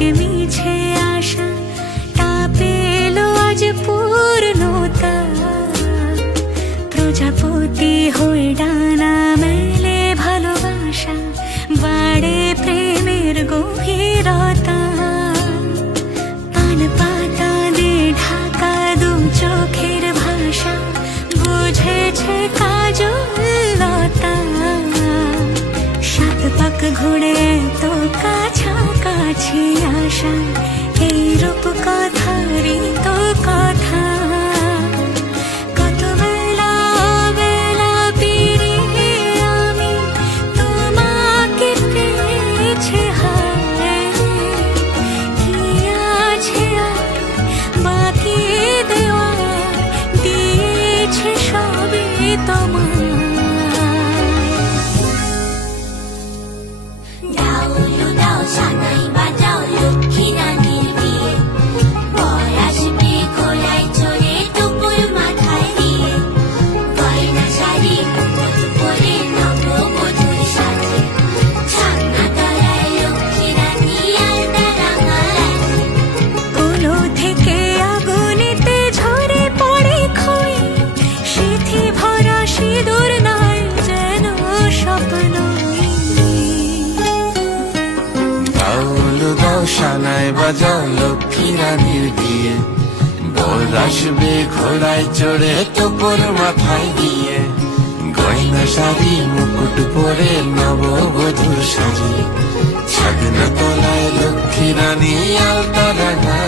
অনেক মিছে আশা তা পেল আজ পূর্ণতা। প্রজাপতি হয়ে ডানা মেলে ভালোবাসা, বাড়ে প্রেমের গভীরতা। পান পাতা দিয়ে ঢাকা দু চোখের ভাষা, বুঝেছে কাজলতা। সাত পাক ঘুরে তো কাছাকাছি আসা, এই রূপ কথারই তো কথা। কত বেলা বেলা পেরিয়ে আমি তোমাকে পেয়েছি, হায় কি আছে আর বাকি দেওয়ার, দিয়েছে সবই তোমার। সানাই বাজাও লক্ষ্মী রানীর বিয়ে, বর আসবে খোলায় চড়ে টুকুর মাথায় দিয়ে। গয়না শাড়ি মুকুট পরে নববধূর সাজে, ছান্না তলায় লক্ষ্মী রানী আলতা রাঙা রাজে। কোলো থেকে আগুনেতে ঝরে পড়ে খই, সিথি ভরা সিঁদুর নয় যেন স্বপ্ন। সানাই বাজাও লক্ষ্মী রানীর বিয়ে, বর আসবে ঘোড়ায় চড়ে তোপর মাথায় দিয়ে। গয়না শাড়ি মুকুট পরে নববধূর সাজে, ছাদনা তলায় লক্ষ্মী রানী আলতা রাঙা।